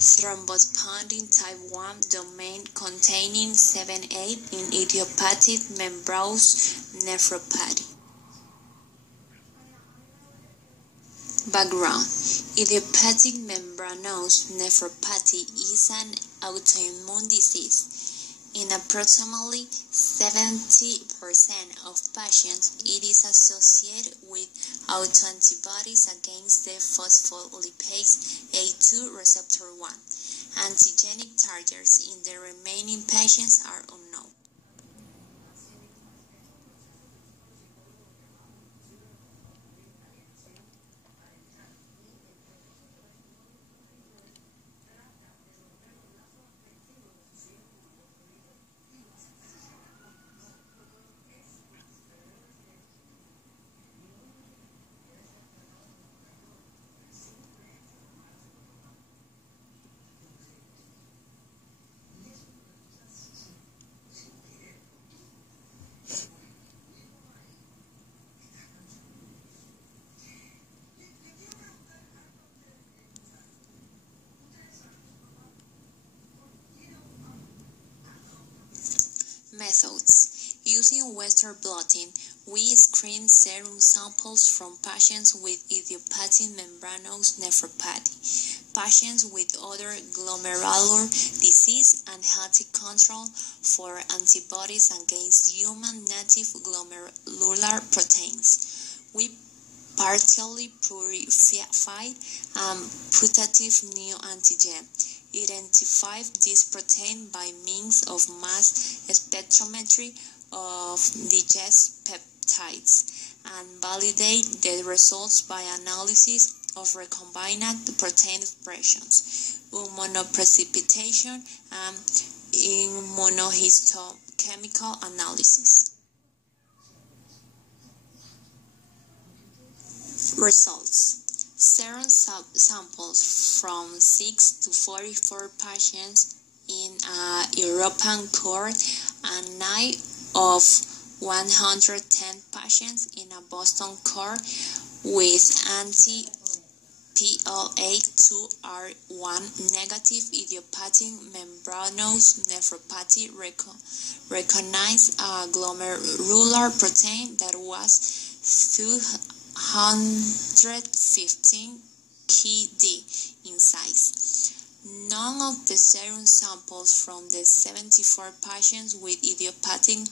Trombospondin type 1 domain containing 7-8 in idiopathic membranous nephropathy. Background: idiopathic membranous nephropathy is an autoimmune disease. In approximately 70% of patients, it is associated with autoantibodies against the phospholipase A2 receptor 1. Antigenic targets in the remaining patients are unknown. Methods: using Western blotting, we screen serum samples from patients with idiopathic membranous nephropathy, patients with other glomerular disease, and healthy control for antibodies against human native glomerular proteins. We partially purified putative neoantigen. Identify this protein by means of mass spectrometry of digest peptides and validate the results by analysis of recombinant protein expressions, immunoprecipitation, and immunohistochemical analysis. Results: serum samples from 6 to 44 patients in a European cohort and 9 of 110 patients in a Boston cohort with anti-PLA2R1 negative idiopathic membranous nephropathy recognized a glomerular protein that was 215 kD in size. None of the serum samples from the 74 patients with idiopathic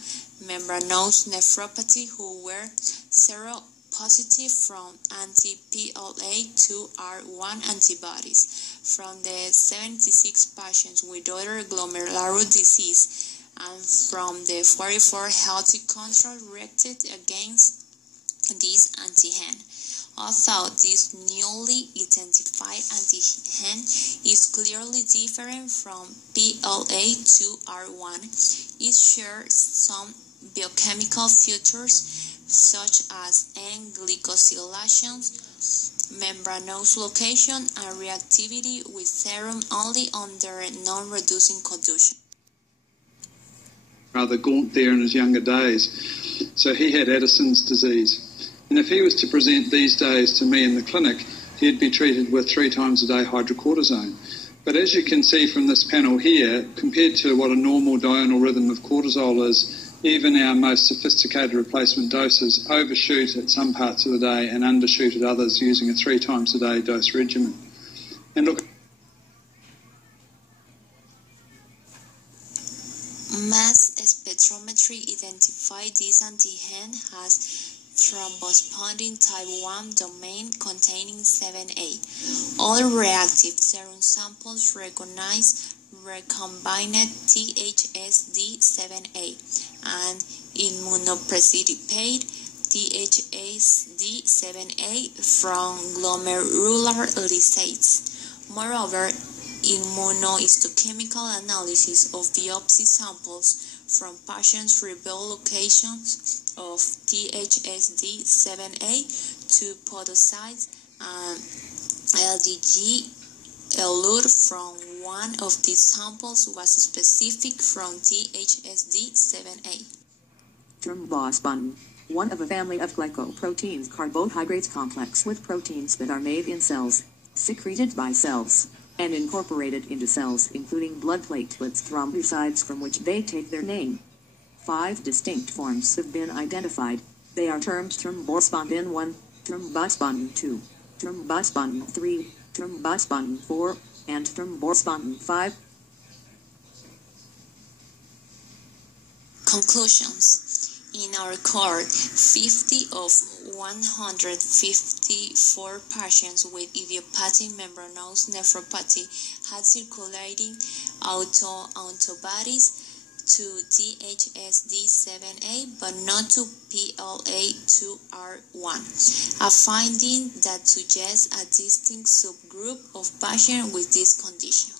membranous nephropathy who were seropositive from anti-PLA2R1 antibodies from the 76 patients with other glomerular disease and from the 44 healthy control reacted against this antigen. Although this newly identified antigen is clearly different from PLA2R1, it shares some biochemical features such as N-glycosylation, membranous location, and reactivity with serum only under non-reducing conditions. Rather gaunt there in his younger days. So he had Addison's disease. And if he was to present these days to me in the clinic, he'd be treated with 3 times a day hydrocortisone. But as you can see from this panel here, compared to what a normal diurnal rhythm of cortisol is, even our most sophisticated replacement doses overshoot at some parts of the day and undershoot at others using a 3 times a day dose regimen. And look, mass spectrometry identified this antigen as Trombospondin type 1 domain containing 7-8. All reactive serum samples recognize recombinant THSD7A and immunoprecipitate THSD7A from glomerular lysates. Moreover, immunohistochemical analysis of biopsy samples from patients reveal locations of THSD7A to podocytes and LDG elute from one of these samples was specific from THSD7A. Trombospondin, one of a family of glycoproteins carbohydrates complex with proteins that are made in cells, secreted by cells. and incorporated into cells including blood platelets, thrombocytes, from which they take their name. 5 distinct forms have been identified. They are termed Trombospondin 1, Trombospondin 2, Trombospondin 3, Trombospondin 4, and Trombospondin 5. Conclusions. In our court, 50 of 154 patients with idiopathic membranous nephropathy had circulating autoantibodies to THSD7A but not to PLA2R1, a finding that suggests a distinct subgroup of patients with this condition.